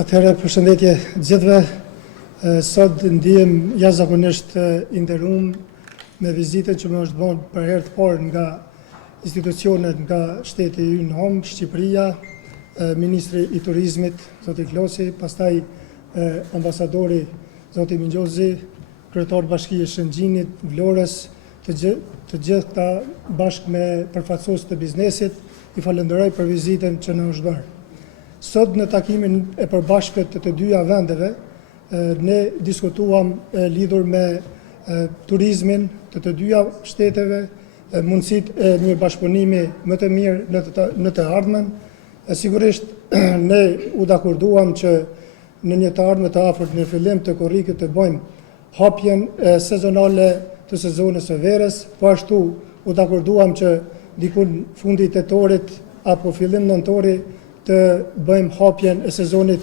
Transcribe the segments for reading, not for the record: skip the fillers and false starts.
Atëherë, përshëndetje gjithëve. Sot ndihem jashtëzakonisht i nderuar me vizitën që më është bërë për herë të parë nga institucionet nga shteti ynë home, Shqipëria, Ministri i Turizmit, zoti Klosi, pastaj ambasadori, zoti Mingjozi, kryetar bashkisë Shëngjinit, Vlorës, të gjithë këta bashkë me përfaqësues të biznesit, i falenderoj për vizitën që na është bërë. Sot në takimin e përbashkët të dyja vendeve, ne diskutuam lidhur me turizmin të dyja shteteve, mundësitë e mirëbashkëpunimi më të mirë në të ardhmen. Sigurisht ne u dakorduam që në një të ardhme të afërt në fillim të korrikut të bëjmë hapjen sezonale të sezonës së verës, po ashtu u dakorduam që diku në fundi tetorit apo fillim nëntori të bëjmë hapjen e sezonit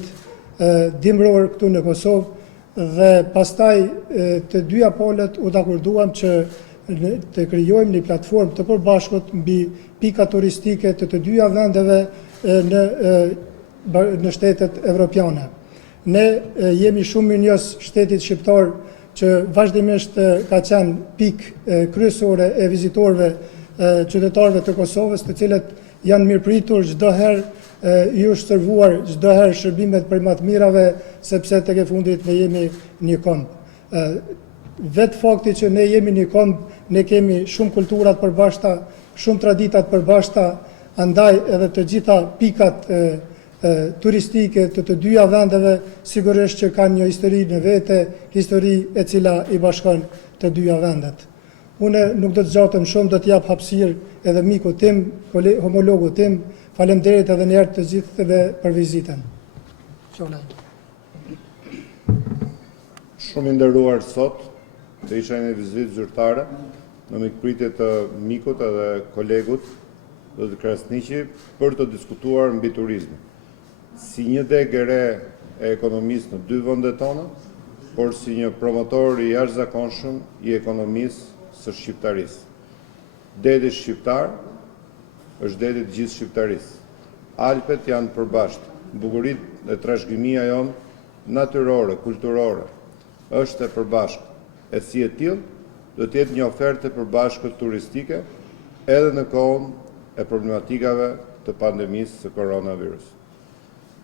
dimror këtu në Kosovë dhe pastaj të dyja palët u dakorduam që të krijojmë një platformë të përbashkët mbi pika turistike të dyja vendeve në shtetet evropiane. Ne jemi shumë mirënjohës shtetit shqiptar që vazhdimisht ka qenë pikë kryesore e vizitorëve qytetarëve të Kosovës, të cilët janë mirëpritur çdo herë ju është servuar çdo herë shërbimet për më të mirave, sepse tek e fundit ne jemi një komb. Vetë fakti që ne jemi një komb, ne kemi shumë kulturat përbashkëta, shumë traditat përbashkëta, andaj edhe të gjitha pikat turistike të dyja vendeve sigurisht që kanë një histori në vete, histori e cila i bashkon të dyja vendet. Unë nuk do të zgjatem shumë, do të jap hapësirë edhe miku tim, homologu tim. Faleminderit edhe një herë të gjithëve për vizitën. Shumë i nderuar sot, të isha një vizitë zyrtare në mikpritje të mikut edhe kolegut Vesel Krasniqi për të diskutuar mbi turizmin. Si një degë e re e ekonomisë në dy vendet tona, por si një promotor i jashtëzakonshëm i ekonomisë së shqiptarisë. Deti shqiptar është deti të gjithë shqiptarisë. Alpet janë përbashkët, bukuritë e trashëgimia jonë natyrore, kulturore, është e përbashkët. E si e tillë, do të jetë një ofertë e përbashkët turistike edhe në kohën e problematikave të pandemisë së koronavirus.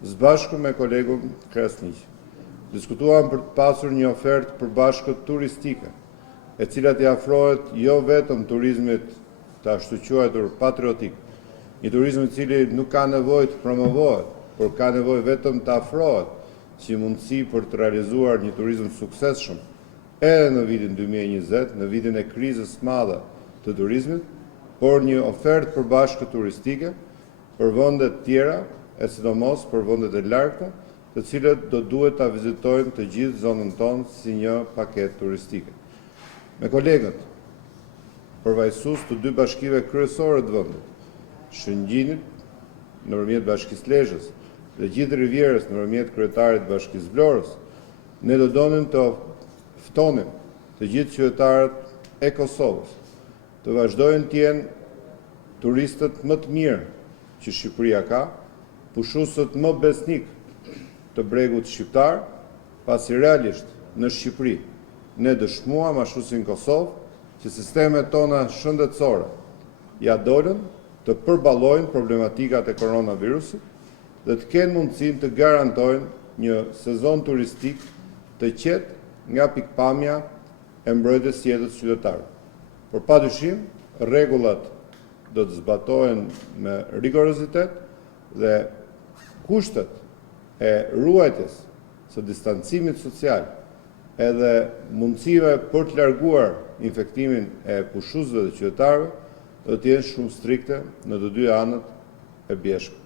Së bashku me kolegun Krasniqi, diskutuam për të pasur një ofertë përbashkët turistike, e cila t'i afrohet jo vetëm turizmit të ashtu quajtur patriotik, një turizm i cili nuk ka nevojë të promovohet, por ka nevojë vetëm të afrohet si mundësi për të realizuar një turizm suksesshëm edhe në vitin 2020, në vitin e krizës së madhe të turizmit, por një ofertë përbashkët turistike për vende të tjera, e sidomos për vendet e largëta, të cilët do duhet ta vizitojnë të gjithë zonën tonë si një paketë turistike. Me kolegët, përfaqësues të dy bashkive kryesore të vendit, Shëngjinit nëpërmjet Bashkisë Lezhës dhe gjithë Rivierës nëpërmjet kryetarit të Bashkisë Vlorës, ne do donim të ftonim të gjithë qytetarët e Kosovës të vazhdojnë të jenë turistët më të mirë që Shqipëria ka, pushuesët më besnik të bregut shqiptar, pasi realisht në Shqipëri ne dëshmuam ashtu si në Kosovë që sistemet tona shëndetësore ja dolën të përballojnë problematikat e koronavirusit dhe të kenë mundësinë të garantojnë një sezon turistik të qetë nga pikpamja e mbrojtjes së jetës qytetarëve. Por padyshim, rregullat do të zbatohen me rigorozitet dhe kushtet e ruajtjes së distancimit social edhe mundësive për të larguar infektimin e pushuesve dhe qytetarëve do të jenë shumë strikte në të dy anët e bjeshkut.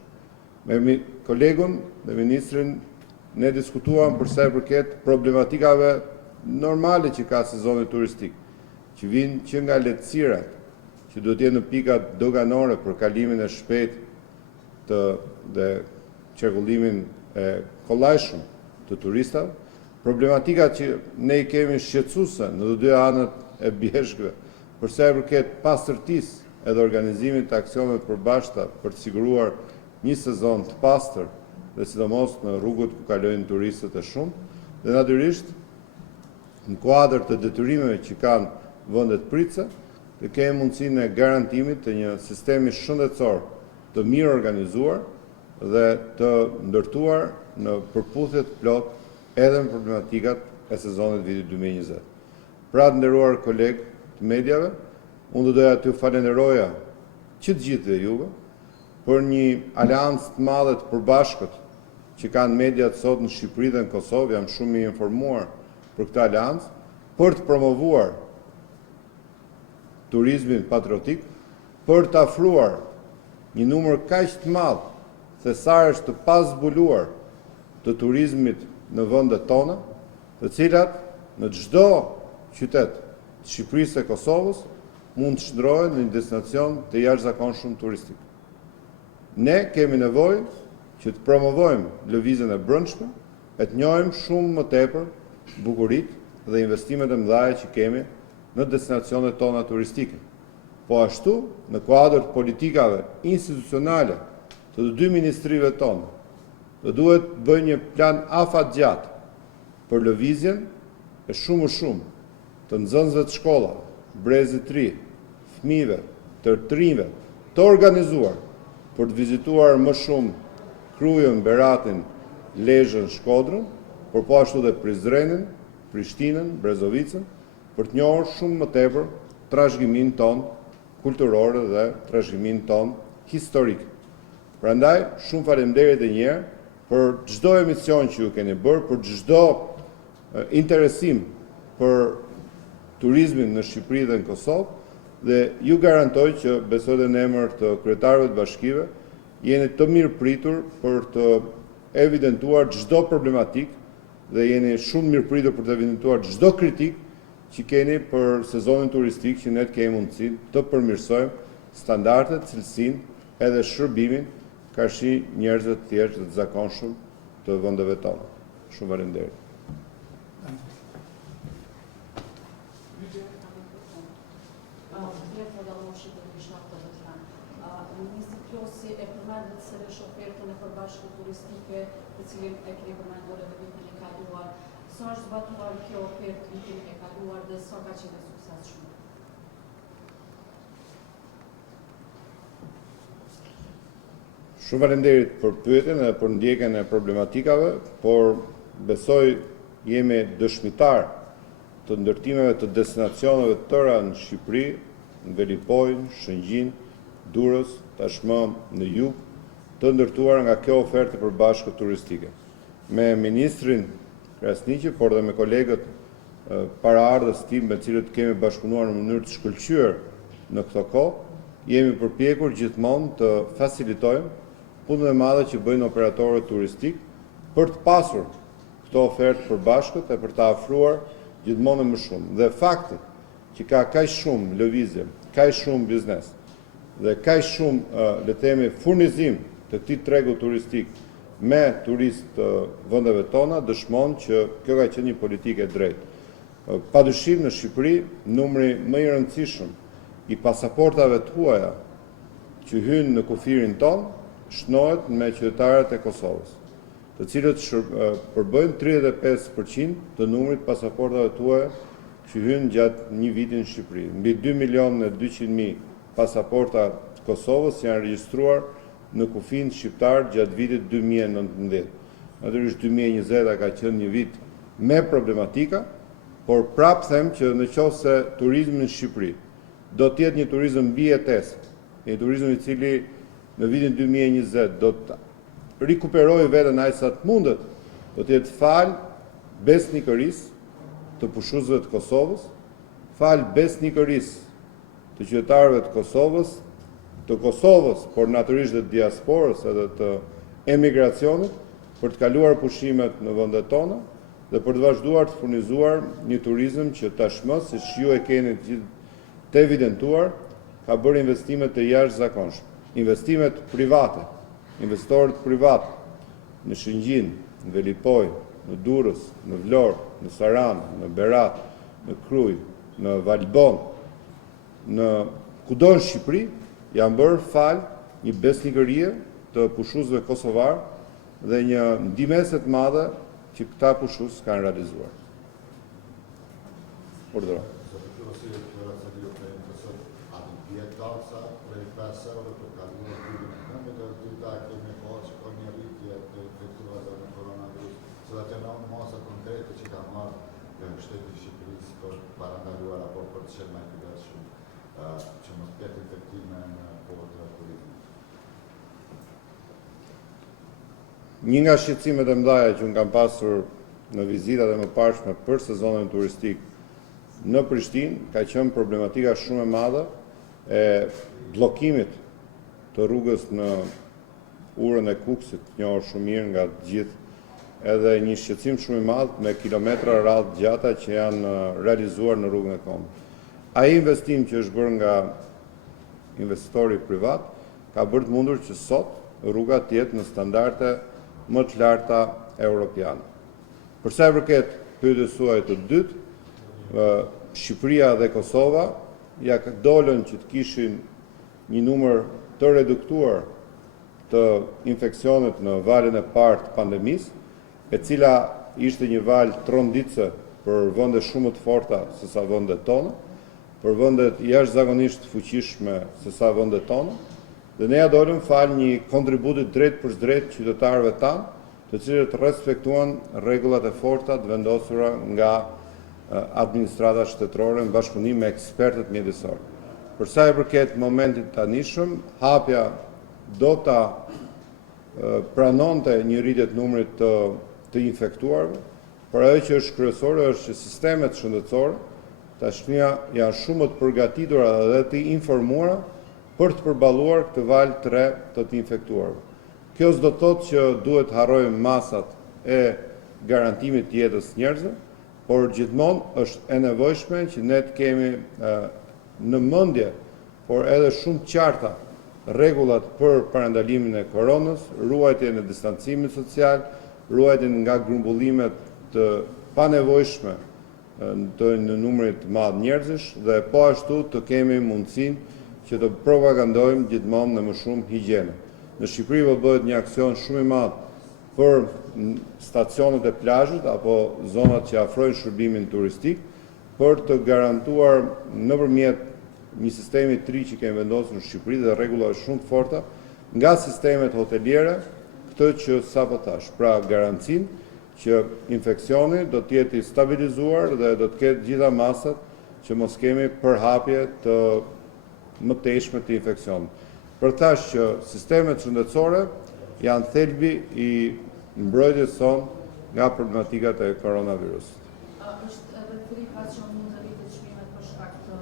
Me kolegun dhe ministrin ne diskutuam për sa i përket problematikave normale që ka sezoni turistik, që vinë që nga lehtësirat, që do të jenë në pikat doganore për kalimin e shpejtë dhe qarkullimin e kollajshëm të turistave, Problematika që ne i kemi shqetësuese në të dy anët e bjeshkëve, për sa i përket pastërtisë edhe organizimit të aksioneve të përbashkëta për të siguruar një sezon të pastër dhe sidomos në rrugët ku kalojnë turistët e shumë, dhe natyrisht në kuadër të detyrimeve që kanë vendet pritse, dhe kemi mundësinë e garantimit të një sistemi shëndetësor të mirë organizuar dhe të ndërtuar në përputhje të plot edhe në problematikat e sezonit vitit 2020. Pra të nderuar kolegë të mediave, unë do doja t'ju falenderoja që të gjithëve juve për një aleancë të madhe të përbashkët që kanë mediat sot në Shqipëri dhe në Kosovë, jam shumë i informuar për këtë aleancë, për të promovuar turizmin patriotik, për të afruar një numër kaq të madh thesaresh të pazbuluar të turizmit në vendet tona, të cilat në çdo qytet të Shqipërisë e Kosovës mund të shndrohen në një destinacion të jashtëzakonshëm turistik. Ne kemi nevojë që të promovojmë lëvizjen e brendshme, e të njohim shumë më tepër bukuritë dhe investimet e mëdha që kemi në destinacionet tona turistike. Po ashtu, në kuadër të politikave institucionale të të dy ministrive tonë, dhe duhet të bëjë një plan afatgjatë për lëvizjen e shumë të nxënësve të shkollave, brezit të ri, fëmijëve, të rinjve, të organizuar për të vizituar më shumë Krujën, Beratin, Lezhën, Shkodrën, por po ashtu dhe Prizrenin, Prishtinën, Brezovicën, për të njohur shumë më tepër trashëgiminë tonë kulturore dhe trashëgiminë tonë historike. Prandaj, shumë faleminderit edhe një herë për çdo emision që ju keni bërë, për çdo interesim për turizmin në Shqipëri dhe në Kosovë, dhe ju garantoj që besoj dhe në emër të kryetarëve të bashkive, jeni të mirë pritur për të evidentuar çdo problematik dhe jeni shumë mirë pritur për të evidentuar çdo kritik që keni për sezonin turistik që ne të kemi mundësinë të përmirësojmë standardet, cilësinë edhe shërbimin karshi njerëzve të thjeshtë dhe të zakonshëm të vendeve tona. Shumë faleminderit. Ministri Klosi e përmendet sërish ofertën e përbashkët turistike, të cilin e keni përmendur edhe vitin e kaluar. Sa është zbatuar kjo ofertë vitin e kaluar dhe sa ka qenë suksesshme? Shumë faleminderit për pyetjen dhe për ndjekjen e problematikave, por besoj jemi dëshmitar të ndërtimeve të destinacioneve të tëra në Shqipëri, në Velipojnë, Shëngjin, Durrës, tashmë në jug, të ndërtuar nga kjo ofertë e përbashkët turistike. Me Ministrin Krasniqi, por dhe me kolegët paraardhës tim me cilët kemi bashkëpunuar në mënyrë të shkëlqyer në këtë kohë, jemi përpjekur gjithmonë të facilitojmë punën e madhe që bëjnë operatorët turistik për të pasur këto ofertë përbashkët e për të afruar gjithmonë më shumë. Dhe fakti që ka kaq shumë lëvizje, kaq shumë biznes dhe kaq shumë le të themi furnizim të këtij tregu turistik me turistë të vendeve tona dëshmon që kjo ka qenë një politikë e drejtë. Padyshim në Shqipëri numri më i rëndësishëm i pasaportave të huaja që hynë në kufirin ton shnohet me qytetarët e Kosovës, të cilët përbëjnë 35% të numrit pasaportave të huaja që hynë gjatë një viti në Shqipëri. Mbi 2.200.000 pasaporta të Kosovës janë regjistruar në kufin shqiptar gjatë vitit 2019. Natyrisht 2020 ka qenë një vit me problematika, por prapë them që nëse turizmi në Shqipëri do të jetë një turizëm mbi jetesë, një turizëm i cili në vitin 2020 do të rikuperojë veten aq sa të mundet, do të jetë fal besnikërisë të pushuesve të Kosovës, fal besnikërisë të qytetarëve të Kosovës, por natyrisht dhe diasporës edhe të emigracionit, për të kaluar pushimet në vendet tona dhe për të vazhduar të furnizuar një turizëm që tashmë, siç ju e keni të evidentuar, ka bërë investimet të jashtëzakonshme. Investimet private, investorët privat në Shëngjin, në Velipoj, në Durrës, në Vlorë, në Saranë, në Berat, në Krujë, në Valbon, në kudo në Shqipëri, janë bërë fal një besnikërie të pushuesve kosovar dhe një ndihmëse të madhe që këta pushues kanë realizuar. Urdhëro. Shteti i Shqipërisë për parandaluar apo për të qenë më i kujdesshëm që mos ketë infektime në kohë të turizmit. Një nga shqetësimet e mëdha që unë kam pasur në vizitat e mëparshme për sezonin turistik në Prishtinë ka qenë problematika shumë e madhe e bllokimit të rrugës në urën e Kuksit, njohur shumë mirë nga të gjithë, edhe një shqetësim shumë i madh me kilometra radhë gjata që janë realizuar në rrugën e Kombit. Ai investim që është bërë nga investitori privat ka bërë të mundur që sot rruga të jetë në standarde më të larta europiane. Për sa i përket pyetjes suaj të dytë, Shqipëria dhe Kosova ja dolën që të kishin një numër të reduktuar të infeksionet në valin e parë të pandemisë, e cila ishte një valë tronditse për vende shumë të forta se sa vendet tona, për vendet jashtëzakonisht fuqishme se sa vendet tona, dhe ne ja dolëm fal një kontributi drejt për drejt qytetarëve tanë, të cilët respektuan rregullat e forta të vendosura nga administrata shtetërore në bashkëpunim me ekspertët mjedisor. Për sa i përket momentit tanishëm, hapja do ta pranonte një rritje të numrit të infektuarve, por ajo që është kryesore është që sistemet shëndetësore tashmë janë shumë të përgatitura dhe të informuara për të përballuar këtë valë të re të infektuarve. Kjo s'do të thotë që duhet harrojmë masat e garantimit të jetës njerëzve, por gjithmonë është e nevojshme që ne të kemi në mendje, por edhe shumë të qarta, rregullat për parandalimin e koronës, ruajtjen e distancimit social, ruajtjen nga grumbullimet të panevojshme në numrit të madh njerëzish dhe po ashtu të kemi mundësinë që të propagandojmë gjithmonë në më shumë higjiene. Në Shqipëri po bëhet një aksion shumë i madh për stacionet e plazhit apo zonat që afrojnë shërbimin turistik për të garantuar nëpërmjet një sistemi të ri që kemi vendosur në Shqipëri dhe rregullave shumë të forta nga sistemet hoteliere, këtë që sapo thash, pra garancinë që infeksioni do të jetë i stabilizuar dhe do të ketë gjitha masat që mos kemi përhapje të mëtejshme të infeksionit. Përthash që sistemet shëndetësore janë thelbi i mbrojtjes sonë nga problematikat e koronavirusit. Është edhe frika që mund të rritet çmimet për shkak të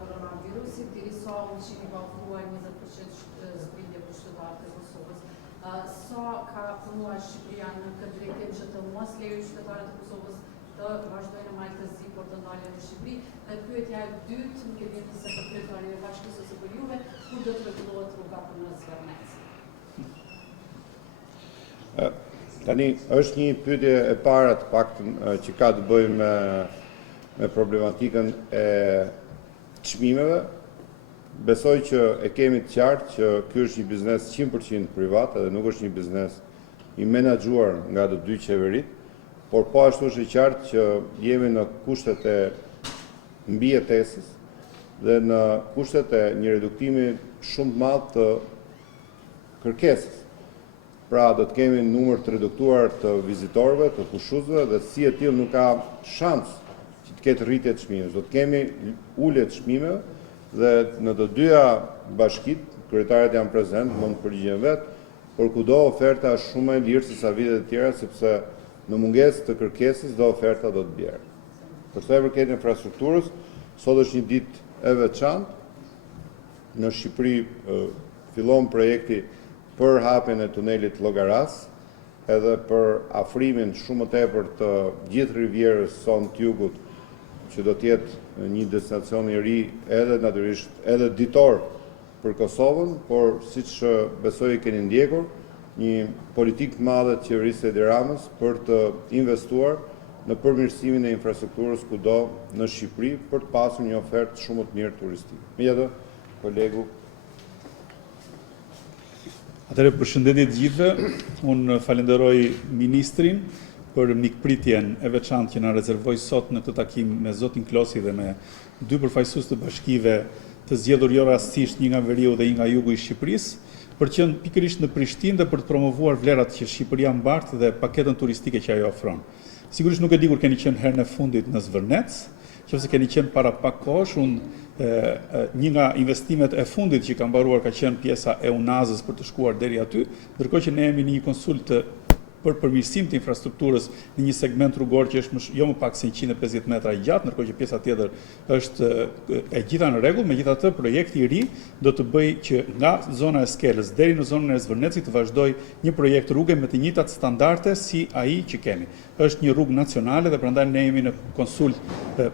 koronavirusit, derisa ushqimi ka ofruar 20% zbritje për qytetarët e Kosovës. Sa ka punuar Shqipëria në këtë drejtim që të mos lejojë qytetarët e Kosovës të vazhdojnë në maltëzi për të ndalur në Shqipëri? Dhe pyetja e dytë, nuk e di se për kryetarin e bashkisë ose për juve, ku do të rregullohet rruga për në Zvernec? Tani është një pyetje e para të paktën që ka të bëjë me problematikën e çmimeve. Besoj që e kemi të qartë që ky është një biznes 100% privat dhe nuk është një biznes i menaxhuar nga të dy qeveritë, por po ashtu është i qartë që jemi në kushtet e mbijetesës dhe në kushtet e një reduktimi shumë të madh të kërkesës. Pra do të kemi numër të reduktuar të vizitorëve, të pushuesve dhe si e tillë nuk ka shans që të ketë rritje të çmimeve. Do të kemi ulje të çmimeve dhe në të dyja bashkitë, kryetarët janë prezent, mund të përgjigjen vetë, por kudo oferta është shumë e lirë se sa vitet e tjera sepse në mungesë të kërkesës do oferta do të bjerë. Për sa i përket infrastrukturës, sot është një ditë e veçantë. Në Shqipëri fillon projekti për hapjen e tunelit Llogaras, edhe për afrimin shumë më tepër të gjithë rivjerës sonë të jugut, që do të jetë një destinacion i ri edhe natyrisht edhe ditor për Kosovën, por siç besoj e keni ndjekur, një politikë të madhe të qeverisë së Edi Ramës për të investuar në përmirësimin e infrastrukturës kudo në Shqipëri për të pasur një ofertë shumë të mirë turistike. Megjithatë, kolegu. Atëherë, përshëndetje të gjithëve, unë falenderoj Ministrin për mikpritjen e veçantë që na rezervoi sot në këtë takim me zotin Klosi dhe me dy përfaqësues të bashkive të zgjedhur jo rastësisht, një nga veriu dhe një nga jugu i Shqipërisë, për qenë pikërisht në Prishtinë dhe për të promovuar vlerat që Shqipëria mbart dhe paketën turistike që ajo ofron. Sigurisht nuk e di kur keni qenë herën e fundit në Zvërnec, nëse keni qenë para pak kohësh, një nga investimet e fundit që ka mbaruar ka qenë pjesa e Unazës për të shkuar deri aty, ndërkohë që ne jemi në një konsult për përmirësim të infrastrukturës në një segment rrugor që është jo më pak se 150 metra i gjatë, ndërkohë që pjesa tjetër është e gjitha në rregull. Megjithatë, projekti i ri do të bëjë që nga zona e Skelës deri në zonën e Zvërnecit të vazhdojë një projekt rrugë me të njëjtat standarde si ai që kemi. Është një rrugë nacionale dhe prandaj ne jemi në konsult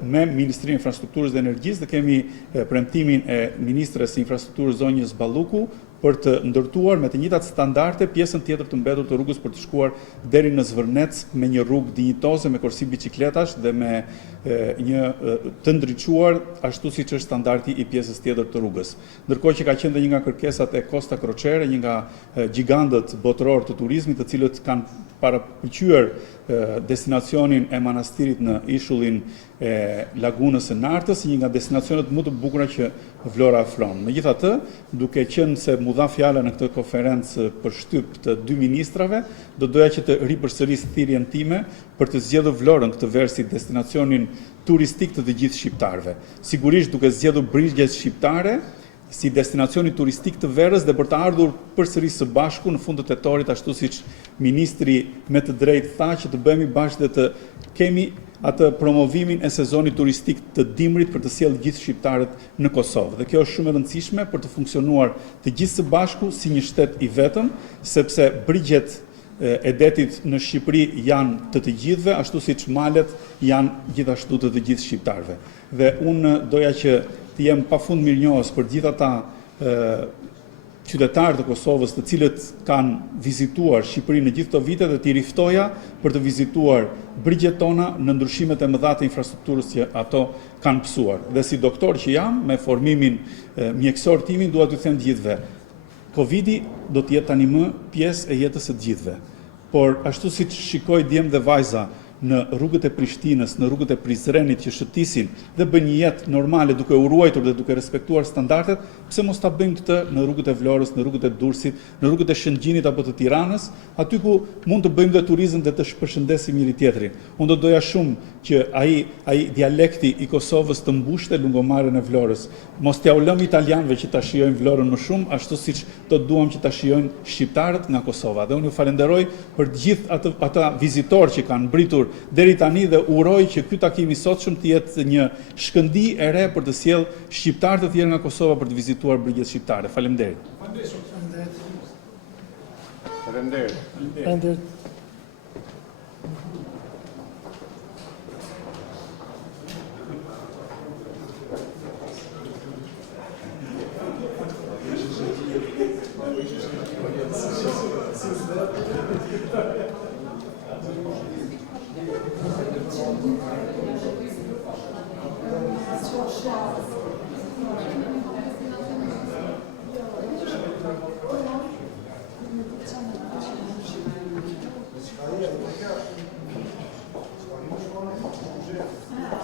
me Ministrinë e Infrastrukturës dhe Energjisë dhe kemi premtimin e Ministres së Infrastrukturës Zonjës Balluku për të ndërtuar me të njëjtat standarde pjesën tjetër të mbetur të rrugës për të shkuar deri në Zvërnec me një rrugë dinjitoze me korsi bicikletash dhe me një të ndriçuar ashtu siç është standardi i pjesës tjetër të rrugës. Ndërkohë që ka qenë një nga kërkesat e Costa Crociere, një nga gjigantët botëror të turizmit, të cilët kanë parapëlqyer destinacionin e manastirit në ishullin e lagunës së Nartës, një nga destinacionet më të bukura që Vlora ofron. Megjithatë, duke qenë se mu dha fjala në këtë konferencë për shtyp të dy ministrave, do doja që të ripërsëris thirrjen time për të zgjedhur Vlorën këtë verë si destinacionin turistik të gjithë shqiptarëve. Sigurisht duke zgjedhur brigjet shqiptare si destinacioni turistik të verës dhe për të ardhur përsëris së bashku në fund të tetorit, ashtu siç ministri me të drejtë tha që të bëhemi bashkë dhe të kemi atë promovimin e sezonit turistik të dimrit për të sjellë gjithë shqiptarët në Kosovë. Dhe kjo është shumë e rëndësishme për të funksionuar të gjithë së bashku si një shtet i vetëm, sepse brigjet e detit në Shqipëri janë të gjithëve, ashtu siç malet janë gjithashtu të gjithë shqiptarëve. Dhe unë doja që të jem pafund mirënjohës për gjithë ata qytetarë të Kosovës të cilët kanë vizituar Shqipërinë në gjithë këto vite dhe t'i riftoja për të vizituar brigjet tona në ndryshimet e mëdha të infrastrukturës që ato kanë pësuar. Dhe si doktor që jam, me formimin mjekësor timin, dua t'ju them të gjithëve, Covidi do të jetë tani më pjesë e jetës së të gjithëve. Por ashtu siç shikoj djemë dhe vajza në rrugët e Prishtinës, në rrugët e Prizrenit që shëtisin dhe bëjnë një jetë normale duke u ruajtur dhe duke respektuar standardet, pse mos ta bëjmë këtë në rrugët e Vlorës, në rrugët e Durrësit, në rrugët e Shëngjinit apo të Tiranës, aty ku mund të bëjmë dhe turizëm dhe të përshëndesim njëri tjetrin. Unë do doja shumë që ai dialekti i Kosovës të mbushte lungomaren e Vlorës. Mos t'ia u lëm italianëve që ta shijojnë Vlorën më shumë, ashtu siç do duam që ta shijojnë shqiptarët nga Kosova. Dhe unë ju falenderoj për të gjithë ata vizitorë që kanë mbritur deri tani dhe uroj që ky takim i sotshëm të jetë një shkëndi e re për të sjellë shqiptarë të tjerë nga Kosova për të vizituar brigjet shqiptare. Faleminderit. Faleminderit. Social